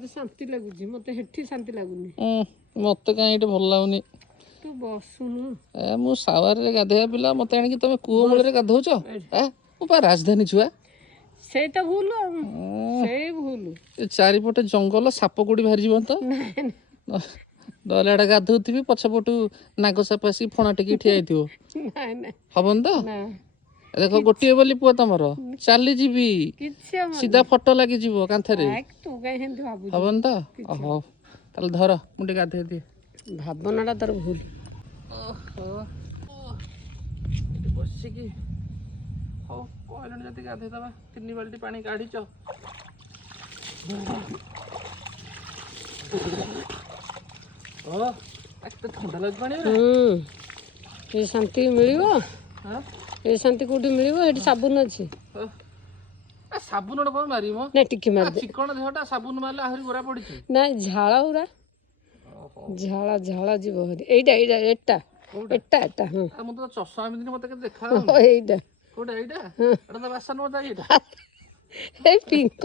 मते शांति लागुची मते हेठी शांति लागुनी मत कहीं ये भल लगुनि तू बसुनु ए मु सावर रे गाधेया पिला मत आनी तुम कूह मूल रे गाधौच मु पा राजधानी छुआ से तो भूल से भूल चारिपटे जंगल साप कोड़ी बाहरी जीवन तो नहले एटा गाधौथि पछपटू नाग साप आसी फणा टेकी ठिया हबन तो देख गोटे बोली पुआ तुम चली जीवी सीधा फोटो लगी जीव कांथरे हबन तो हौ ताल धर मुझे गाधे दिए भावनाटा तार भूल बसिकी हौ कहल जदि गाधेदबा 3 बाल्टी पानी काढ़ीच थंडा लगे पानी ये शांति मिलिबो ये शांति कोठी मिलिबो एठी साबुन अछि साबुन कौन मारी मो ना टिकी मार दे चिकन देहटा साबुन मारले आहुरी गोरा पड़ी ना झाला उरा झाला झाला जीव हरी एटा एटा एटा एटा एटा हां मु तो चश्मा एमती मते देखा एटा कोडा एटा एटा तो बासन मत एटा ए पिंक